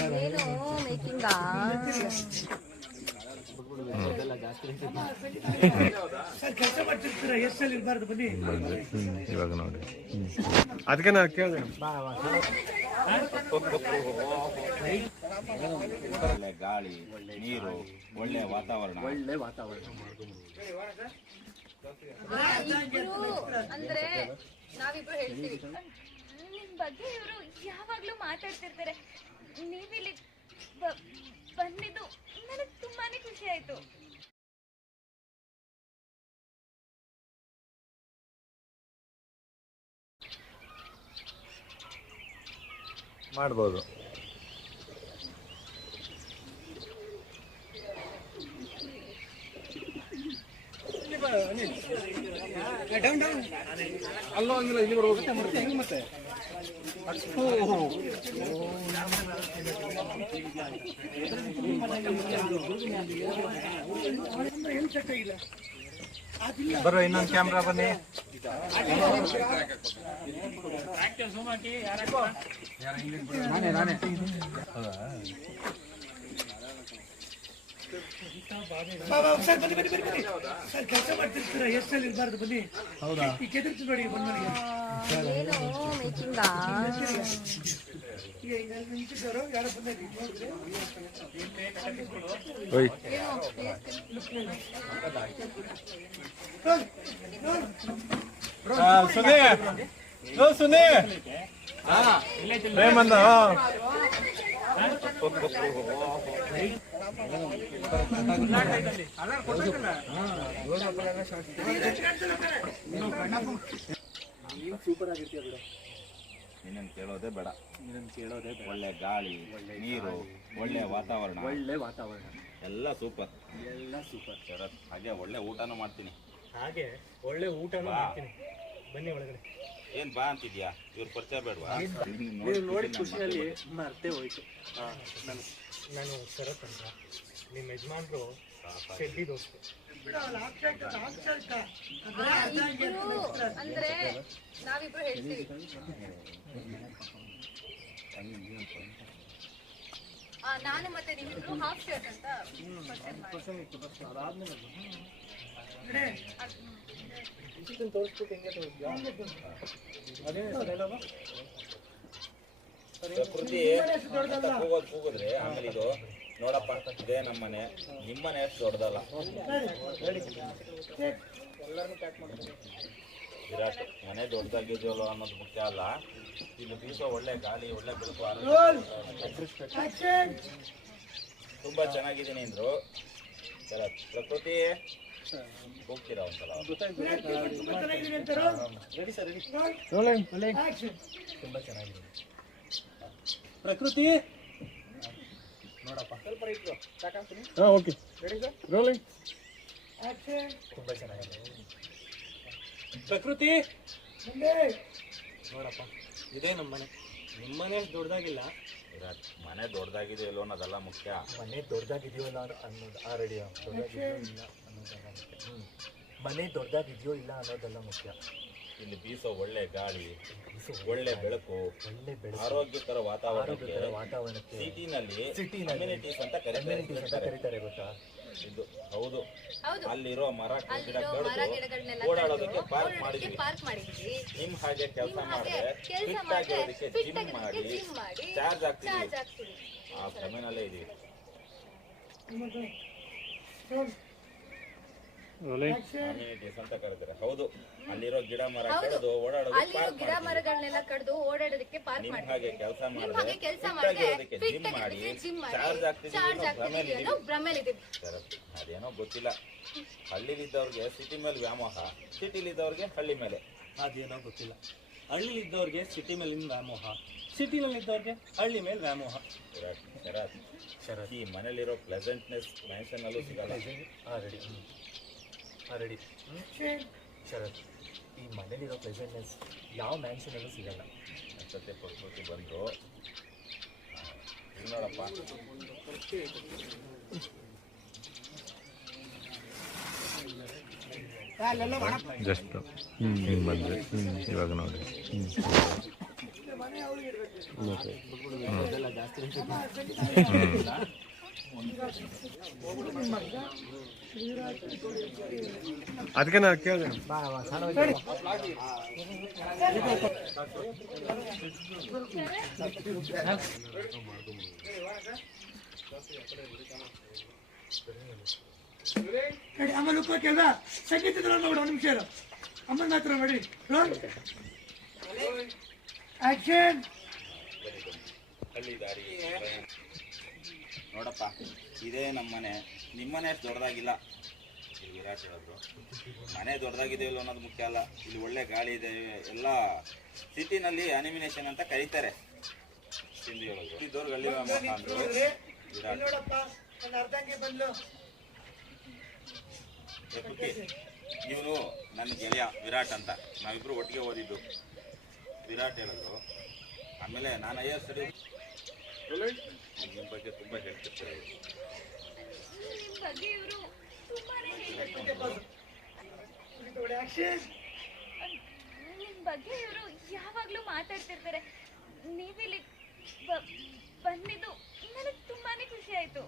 ಏನು ಮೇಕಿಂಗಾ? ಇವಾಗ ನೋಡಿ ಅದಕ್ಕೆ ನಾ ಕೇಳಿದೆ. ಒಳ್ಳೆ ಗಾಳಿ, ನೀರು, ಒಳ್ಳೆ ವಾತಾವರಣ. ಅಂದ್ರೆ ನಾವಿಬ್ರು ಹೇಳ್ತೀವಿ ನಿಮ್ ಬಗ್ಗೆ ಇವರು ಯಾವಾಗ್ಲೂ ಮಾತಾಡ್ತಿರ್ತಾರೆ. ನೀವಿಲ್ಲಿ ಬಂದಿದ್ದು ನನಗೆ ತುಂಬಾನೇ ಖುಷಿ ಆಯ್ತು. ಮಾಡ್ಬೋದು. ಅಲ್ಲೋ ಹಂಗಿಲ್ಲ, ಇಲ್ಲಿ ಬರ್ಬೇಕು ಮತ್ತೆ. ಬರೋ ಇನ್ನೊಂದು ಕ್ಯಾಮ್ರಾ ಬನ್ನಿ. ನಾನೇ ಕೆಲಸ ಮಾಡ್ತಿರ್ತೀರ, ಎಷ್ಟಲ್ಲಿ ಇರಬಾರ್ದು ಬನ್ನಿ. ಹೌದಾ? ಕೆದರ್ತಿ ನೋಡಿ ಬಂದವರಿಗೆ. ಏನು ಮೇಕಿಂಗಾ? ಯಾರೋ ಬಂದಿರಿ ಸುನಿ ಪ್ರೇಮಂದ ಸೂಪರ್ ಆಗಿರ್ತೀಯ ಬಿಡು. ನಿನ್ನನ್ನು ಕೇಳೋದೇ ಬೇಡ. ಒಳ್ಳೆ ಗಾಳಿ, ನೀರು, ಒಳ್ಳೆ ವಾತಾವರಣ ಎಲ್ಲ ಸೂಪರ್. ಶರತ್, ಹಾಗೆ ಒಳ್ಳೆ ಊಟನೂ ಮಾಡ್ತೀನಿ. ಬನ್ನಿ ಒಳಗಡೆ. ಏನ್ ಬಾ ಅಂತಿದ್ಯಾ? ಇವ್ರ ಪರಿಚಯ ಬೇಡವಾ? ನೀವು ನೋಡಿ ಖುಷಿಯಲ್ಲಿ ಮರ್ತೇ ಹೋಯ್ತು. ನಾನು ಶರತ್ ಅಂತ, ನಿಮ್ಮ ಯಜಮಾನ್ರು ಶೆಡ್ಡಿ ದೋಸ್ತು. ಅಂದ್ರೆ ನಾವಿಬ್ರು ಹೇಳ್ತೀವಿ ನಾನು ಮತ್ತೆ ನಿಮ್ಮಿಬ್ರು ಹಾಫ್ ಶರ್ಟ್ ಅಂತ ಪ್ರಕೃತಿ ಕೂಗಿದ್ರೆ ಆಮೇಲೆ ಇದು ನೋಡಪ್ಪ, ಇದೇ ನಮ್ಮನೆ, ನಿಮ್ಮನೆ ಅಷ್ಟು ದೊಡ್ಡದಲ್ಲ. ವಿರಾಟ್, ಮನೆ ದೊಡ್ಡದಾಗಿದೆಯಲ್ಲ ಅನ್ನೋದು ಮುಖ್ಯ ಅಲ್ಲ. ಇಲ್ಲಿ ಬೀಸೋ ಒಳ್ಳೆ ಗಾಳಿ, ಒಳ್ಳೆ ಬೆಳಕು, ತುಂಬಾ ಚೆನ್ನಾಗಿದ್ದೀನಿ ಅಂದ್ರು. ಪ್ರಕೃತಿ ಹೋಗ್ತೀರಾ ಒಂದ್ಸಲ? ತುಂಬಾ ಚೆನ್ನಾಗಿದೆ ಪ್ರಕೃತಿ. ನೋಡಪ್ಪ ಸ್ವಲ್ಪ ಇಟ್ರು ಸಾಕಾಗ್ತೀನಿ. Okay rolling. ತುಂಬಾ ಚೆನ್ನಾಗಿದೆ ಪ್ರಕೃತಿ. ನೋಡಪ್ಪ, ಇದೇ ನಮ್ಮ ಮನೆ. ನಿಮ್ಮ ಮನೆ ದೊಡ್ಡದಾಗಿಲ್ಲ ವಿರಾಟ್, ಮನೆ ದೊಡ್ಡದಾಗಿದೆ ಇಲ್ಲೋ ಅನ್ನೋದಲ್ಲ ಮುಖ್ಯ. ಮನೆ ದೊಡ್ಡದಾಗಿದೆಯೋ ಇಲ್ಲ ಅನ್ನೋದು ಆಲ್ರೆಡಿ ದೊಡ್ಡದಾಗಿದೆಯೋ ಇಲ್ಲ ಅನ್ನೋದಲ್ಲ ಮುಖ್ಯ. ಮನೆ ದೊಡ್ಡದಾಗಿದೆಯೋ ಇಲ್ಲ ಅನ್ನೋದೆಲ್ಲ ಮುಖ್ಯ. ಇಲ್ಲಿ ಬೀಸೋ ಒಳ್ಳೆ ಗಾಳಿ, ಒಳ್ಳೆ ಬೆಳಕು, ಆರೋಗ್ಯಕರ ವಾತಾವರಣಕ್ಕೆ ಸಿಟಿನಲ್ಲಿ ಅಮ್ಯುನಿಟೀಸ್ ಅಂತ ಕರೀತಾರೆ ಗೊತ್ತಾ? ಇದು ಹೌದು. ಅಲ್ಲಿರೋ ಮರ ಗಿಡಗಳನ್ನೆಲ್ಲ ಓಡಾಡೋದಕ್ಕೆ ಪಾರ್ಕ್ ಮಾಡಿದ್ವಿ. ನಿಮ್ ಹಾಗೆ ಕೆಲಸ ಮಾಡಿದ್ರೆ ಫಿಟ್ ಆಗಿರೋದಕ್ಕೆ ಜಿಮ್ ಮಾಡಿ ಚಾರ್ಜ್ ಆಗ್ತೀವಿ. ಆ ಸಮಯನಲ್ಲೇ ಇದೀವಿ. ಅಮ್ಯುನಿಟೀಸ್ ಅಂತ ಕರೀತಾರೆ. ಹೌದು, ಅಲ್ಲಿರೋ ಗಿಡ ಮರ ಕಡ್ದು ಮರಗಳನ್ನೆಲ್ಲ ಕಡ್ದು ಓಡಾಡೋದಕ್ಕೆ ಪಾರ್ಕ್ ನಿಮ್ ಹಾಗೆ ಕೆಲಸ ಮಾಡಿದ್ರೆ ಜಿಮ್ ಮಾಡಿ ಚಾರ್ಜ್ ಆಗ್ತಿದೀವಿ. ಅದೇನೋ ಗೊತ್ತಿಲ್ಲ. ಹಳ್ಳಿಲಿದ್ದವ್ರಿಗೆ ಸಿಟಿ ಮೇಲೆ ವ್ಯಾಮೋಹ, ಸಿಟಿಲಿದ್ದವ್ರಿಗೆ ಹಳ್ಳಿ ಮೇಲೆ ಅದೇನೋ ಗೊತ್ತಿಲ್ಲ. ಹಳ್ಳಿಲಿದ್ದವ್ರಿಗೆ ಸಿಟಿ ಮೇಲಿನ ವ್ಯಾಮೋಹ, ಸಿಟಿನಲ್ಲಿದ್ದವ್ರಿಗೆ ಹಳ್ಳಿ ಮೇಲೆ ವ್ಯಾಮೋಹ. ಶರತ್, ಈ ಮನೇಲಿರೋ ಪ್ಲೆಸೆಂಟ್ನೆಸ್ ಮೆನ್ಷನ್ ಅಲ್ಲೂ ಸಿಗಲ್ಲ. ಆಲ್ರೆಡಿ ಶರತ್, ಈ ಮನೇಲಿರೋ ಪ್ಲೆಸೆಂಟ್ನೆಸ್ ಯಾವ ಮ್ಯಾನ್ಷನಲ್ಲೂ ಸಿಗಲ್ಲ. ಅಷ್ಟೊತ್ತೆ ಪ್ರಕೃತಿ ಬಂದರು ನೋಡಪ್ಪ. ಜಸ್ಟ್ ಹಿಂಗೆ ಬಂದರೆ ಇವಾಗ ನೋಡಿ. ಅದಕ್ಕೆ ನಾನು ಕೇಳಿದೆ. ಆಮೇಲೆ ಉಪ್ಪಕ್ಕೆಲ್ಲ ಸಂಗೀತದ ನೋಡು ಒಂದು ನಿಮಿಷ ಅಮ್ಮನ ಹತ್ರ ಮಾಡಿ ಆಕ್ಷನ್. ನೋಡಪ್ಪ, ಇದೇ ನಮ್ಮನೆ. ನಿಮ್ಮನೆ ಅಷ್ಟು ದೊಡ್ಡದಾಗಿಲ್ಲ. ಇಲ್ಲಿ ವಿರಾಟ್ ಹೇಳಿದ್ರು ಮನೆ ದೊಡ್ಡದಾಗಿದೆ ಇಲ್ಲ ಅನ್ನೋದು ಮುಖ್ಯ ಅಲ್ಲ. ಇಲ್ಲಿ ಒಳ್ಳೆ ಗಾಳಿ ಇದೆ. ಎಲ್ಲ ಸಿಟಿನಲ್ಲಿ ಅನಿಮಿನೇಷನ್ ಅಂತ ಕರೀತಾರೆ ಹಿಂದಿ ಹೇಳೋದು. ಇದ್ದವ್ರಿಗೆ ಅಲ್ಲಿ ಇವನು ನನ್ನ ಗೆಳೆಯ ವಿರಾಟ್ ಅಂತ. ನಾವಿಬ್ರು ಒಟ್ಟಿಗೆ ಓದಿದ್ದು. ವಿರಾಟ್ ಹೇಳಿದ್ರು. ಆಮೇಲೆ ನಾನು IAS ಸ್ಟಡಿ ನಿಮ್ಮ ಬಗ್ಗೆ ತುಂಬ ಹೇಳ್ತಿರ್ತಾರೆ. ನಿಮ್ ಬಗ್ಗೆ ಇವರು ಯಾವಾಗ್ಲೂ ಮಾತಾಡ್ತಿರ್ತಾರೆ. ನೀವಿಲ್ಲಿ ಬಂದಿದ್ದು ನನಗೆ ತುಂಬಾನೇ ಖುಷಿ ಆಯ್ತು.